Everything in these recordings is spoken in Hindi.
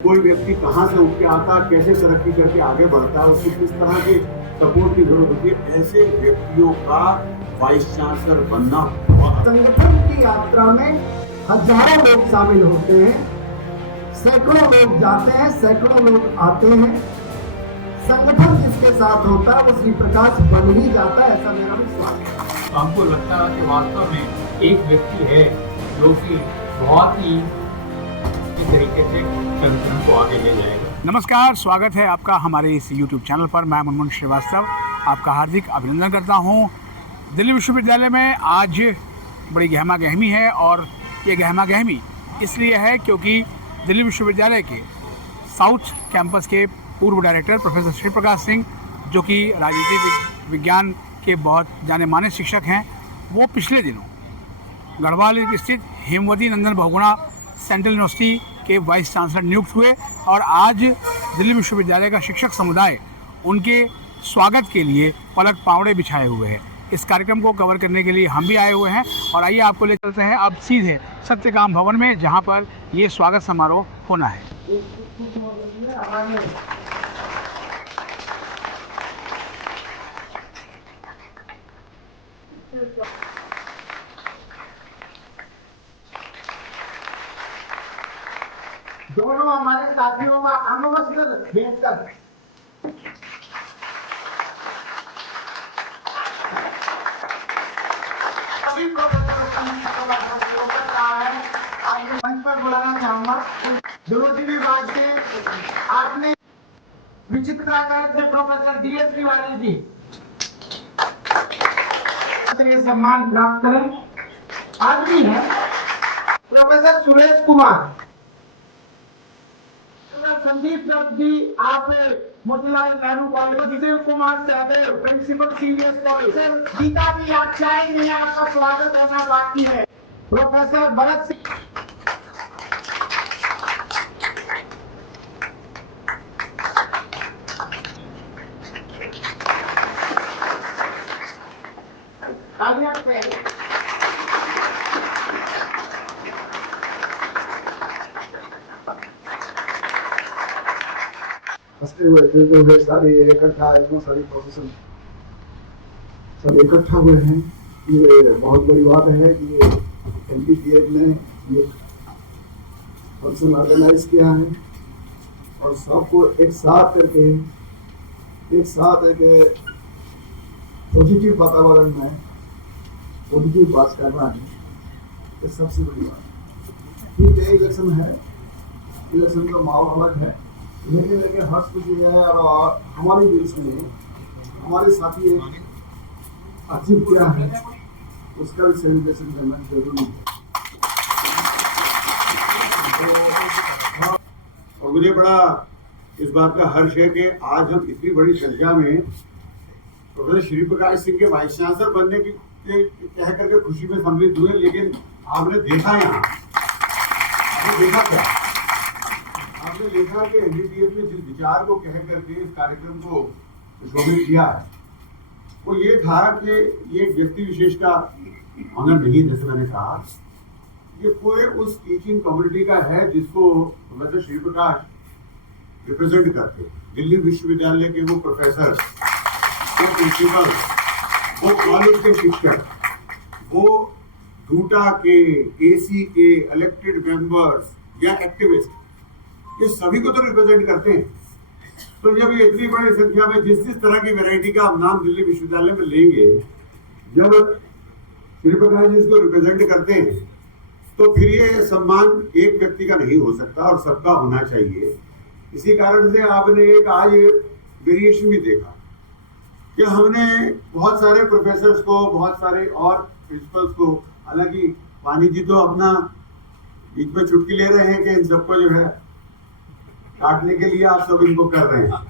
कोई व्यक्ति कहाँ से उठ के आता है, कैसे तरक्की करके आगे बढ़ता है, उसको किस तरह के सपोर्ट की जरूरत होती है, ऐसे व्यक्तियों का वाइस चांसलर बनना। संगठन की यात्रा में हजारों लोग शामिल होते हैं, सैकड़ों लोग जाते हैं, सैकड़ों लोग आते हैं। संगठन जिसके साथ होता है वो श्री प्रकाश बन ही जाता है, ऐसा मेरा विश्वास है। हमको लगता है कि वास्तव में एक व्यक्ति है जो कि बहुत ही तरीके से संगठन को आगे ले जाएगा। नमस्कार, स्वागत है आपका हमारे इस YouTube चैनल पर। मैं मुनमुन श्रीवास्तव आपका हार्दिक अभिनंदन करता हूं। दिल्ली विश्वविद्यालय में आज बड़ी गहमा गहमी है और ये गहमा गहमी इसलिए है क्योंकि दिल्ली विश्वविद्यालय के साउथ कैंपस के पूर्व डायरेक्टर प्रोफेसर श्री प्रकाश सिंह, जो कि राजनीति विज्ञान के बहुत जाने माने शिक्षक हैं, वो पिछले दिनों गढ़वाल स्थित हेमवती नंदन बहुगुणा सेंट्रल यूनिवर्सिटी के वाइस चांसलर नियुक्त हुए और आज दिल्ली विश्वविद्यालय का शिक्षक समुदाय उनके स्वागत के लिए पलक पावड़े बिछाए हुए हैं। इस कार्यक्रम को कवर करने के लिए हम भी आए हुए हैं और आइए आपको ले चलते हैं अब सीधे सत्यकाम भवन में, जहां पर ये स्वागत समारोह होना है। दोनों हमारे साथियों का अनवसर भेंट कर सभी आज मंच पर बुलाना चाहूंगा। ज्योति विभाग से आपने विचित्र से प्रोफेसर DS तिवारी जी सम्मान प्राप्त करें। आज भी है प्रोफेसर सुरेश कुमार, संदीप दत्त जी, आप Motilal Nehru college, Vijay Kumar Yadav principal senior college, Geeta भी आप चाहेंगे, आपका स्वागत होना बाकी है। प्रोफेसर भरत सिंह, हंसते हुए खेलते हुए सारे इकट्ठा, इतना सारी प्रोफेशन सब इकट्ठा हुए हैं। ये बहुत बड़ी बात है कि ये MPTH ने ये फंक्शन ऑर्गेनाइज किया है और सबको एक साथ करके एक साथ एक पॉजिटिव वातावरण में पॉजिटिव बात करना है, ये सबसे बड़ी बात है। ठीक है, इलेक्शन है, इलेक्शन का माहौल अलग है, लेकिन हर्ष खुशी है और हमारे देश में हमारे साथी अचीव किया है, उसका भी सेलिब्रेशन करना जरूरी है। और मुझे बड़ा इस बात का हर्ष है कि आज हम इतनी बड़ी संख्या में प्रोफेसर श्री प्रकाश सिंह के वाइस चांसलर बनने की कह करके खुशी में सम्मिलित हुए। लेकिन आपने देखा यहाँ, आपने देखा क्या? आपने देखा कि MPTH ने जिस विचार को कह करके इस कार्यक्रम को शोभित किया है, वो ये था कि ये व्यक्ति विशेष का ऑनर नहीं, जैसे मैंने कहा, ये पूरे उस टीचिंग कम्युनिटी का है जिसको प्रोफेसर श्री प्रकाश रिप्रेजेंट करते हैं। दिल्ली विश्वविद्यालय के वो प्रोफेसर, वो प्रिंसिपल, वो कॉलेज के शिक्षक, वो डूटा के, AC के इलेक्टेड मेंबर्स या एक्टिविस्ट, ये सभी को तो रिप्रेजेंट करते हैं। तो जब ये इतनी बड़ी संख्या में जिस तरह की वैरायटी का हम नाम दिल्ली विश्वविद्यालय में लेंगे, जब श्री प्रकाश जी इसको रिप्रेजेंट करते हैं, तो फिर ये सम्मान एक व्यक्ति का नहीं हो सकता और सबका होना चाहिए। इसी कारण से आपने एक आज वेरिएशन भी देखा कि हमने बहुत सारे प्रोफेसर्स को, बहुत सारे और प्रिंसिपल्स को, हालांकि वानी जी तो अपना बीच में चुटकी ले रहे हैं कि इन सबको जो है काटने के लिए आप सब इनको कर रहे हैं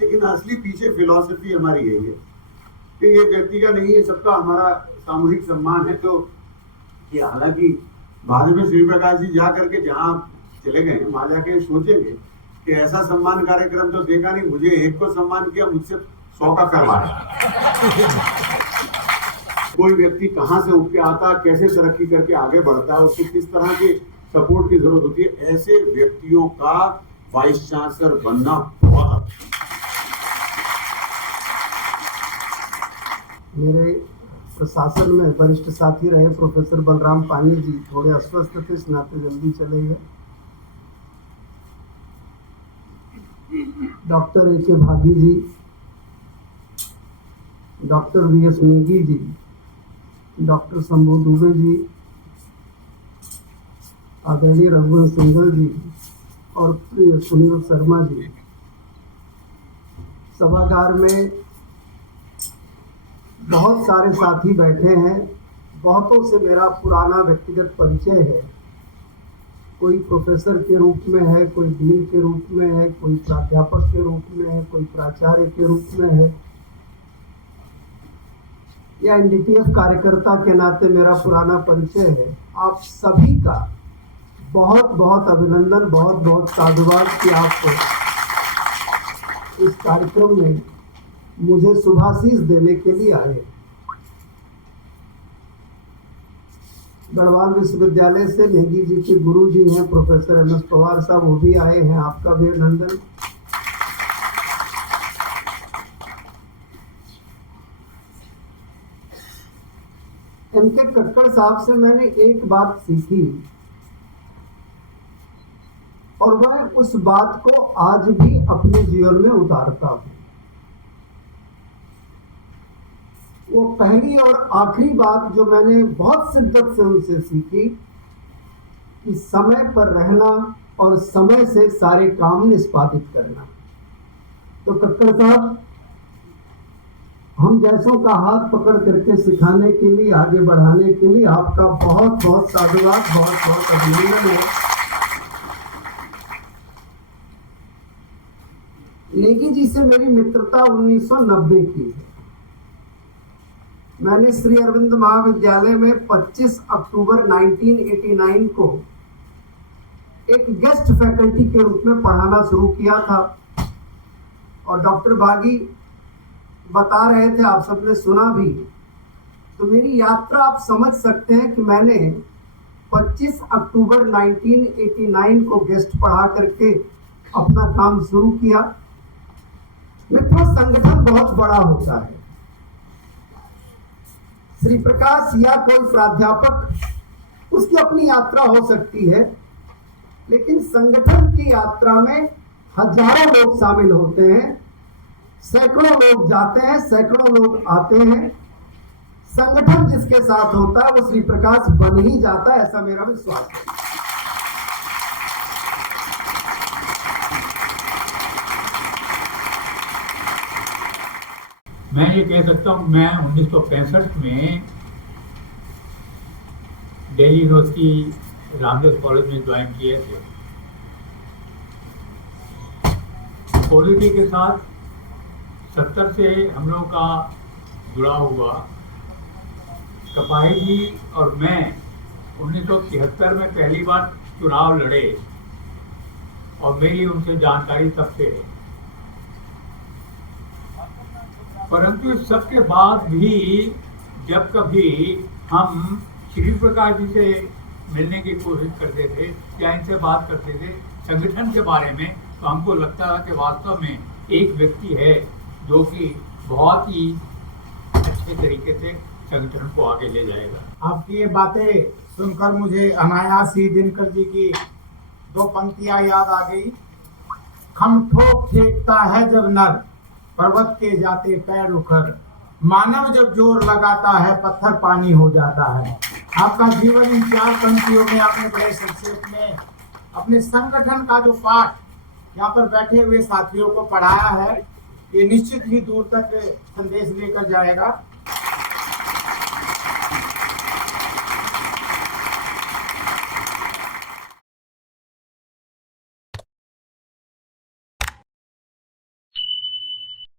लेकिन असली पीछे फिलॉसफी हमारी यही है कि ये व्यक्ति का नहीं है, सबका हमारा सामूहिक सम्मान है। तो ये हालांकि बाद में श्री प्रकाश जी जा करके जहाँ चले गए वहां जाके सोचेंगे कि ऐसा सम्मान कार्यक्रम तो देखा नहीं, मुझे एक को सम्मान किया, मुझसे 100 का करवाया। कोई व्यक्ति कहाँ से उठ के आता, कैसे तरक्की करके आगे बढ़ता है, उसको किस तरह के सपोर्ट की जरूरत होती है। ऐसे व्यक्तियों का वाइस चांसलर बनना बहुत अच्छा। मेरे प्रशासन में वरिष्ठ साथी रहे प्रोफेसर बलराम पानी जी थोड़े अस्वस्थ थे, इस नाते जल्दी चले गए। Doctor A K. Bhagi ji, doctor V S. Negi ji, doctor Shambhu Dubey ji, आदरणीय रघुवंश सिंघल जी और प्रिय सुनील शर्मा जी। सभागार में बहुत सारे साथी बैठे हैं, बहुतों से मेरा पुराना व्यक्तिगत परिचय है। कोई प्रोफेसर के रूप में है, कोई डीन के रूप में है, कोई प्राध्यापक के रूप में है, कोई प्राचार्य के रूप में है, या एनडीटीएफ कार्यकर्ता के नाते मेरा पुराना परिचय है। आप सभी का बहुत बहुत अभिनंदन, बहुत बहुत साधुवाद कि आप इस कार्यक्रम में मुझे शुभाशीष देने के लिए आए। गढ़वाल विश्वविद्यालय से नेगी जी के गुरु जी हैं प्रोफेसर एम.एस. पवार साहब, वो भी आए हैं, आपका भी अभिनंदन। इनके कक्कड़ साहब से मैंने एक बात सीखी और वह उस बात को आज भी अपने जीवन में उतारता हूं। वो पहली और आखिरी बात जो मैंने बहुत शिद्दत से उनसे सीखी कि समय पर रहना और समय से सारे काम निष्पादित करना। तो कक्कड़ साहब, हम जैसों का हाथ पकड़ करके सिखाने के लिए, आगे बढ़ाने के लिए आपका बहुत बहुत साधुवाद, बहुत बहुत अभिनंदन है। नेगी जी से मेरी मित्रता 1990 की है। मैंने श्री अरविंद महाविद्यालय में 25 अक्टूबर 1989 को एक गेस्ट फैकल्टी के रूप में पढ़ाना शुरू किया था और डॉक्टर भागी बता रहे थे, आप सबने सुना भी। तो मेरी यात्रा आप समझ सकते हैं कि मैंने 25 अक्टूबर 1989 को गेस्ट पढ़ा करके अपना काम शुरू किया। मित्रों, संगठन बहुत बड़ा होता है। श्री प्रकाश या कोई प्राध्यापक, उसकी अपनी यात्रा हो सकती है, लेकिन संगठन की यात्रा में हजारों लोग शामिल होते हैं, सैकड़ों लोग जाते हैं, सैकड़ों लोग आते हैं। संगठन जिसके साथ होता है वो श्री प्रकाश बन ही जाता है, ऐसा मेरा विश्वास है। मैं ये कह सकता हूँ, मैं 1965 में दिल्ली यूनिवर्सिटी रामदास कॉलेज में ज्वाइन किए थे। पॉलिटी के साथ 70 से हम लोगों का जुड़ा हुआ। कपाही जी और मैं 1973 में पहली बार चुनाव लड़े और मेरी उनसे जानकारी तब से है। परंतु इस सब के बाद भी जब कभी हम श्री प्रकाश जी से मिलने की कोशिश करते थे या इनसे बात करते थे संगठन के बारे में, तो हमको लगता था कि वास्तव में एक व्यक्ति है जो कि बहुत ही अच्छे तरीके से संगठन को आगे ले जाएगा। आपकी ये बातें सुनकर मुझे अनायास ही दिनकर जी की दो पंक्तियां याद आ गई। खम ठोक फेंकता है जब नर, पर्वत के जाते पैर उखर, मानव जब जोर लगाता है पत्थर पानी हो जाता है। आपका जीवन इन 4 पंक्तियों में आपने बड़े संक्षेप में अपने संगठन का जो पाठ यहाँ पर बैठे हुए साथियों को पढ़ाया है, ये निश्चित ही दूर तक संदेश लेकर जाएगा।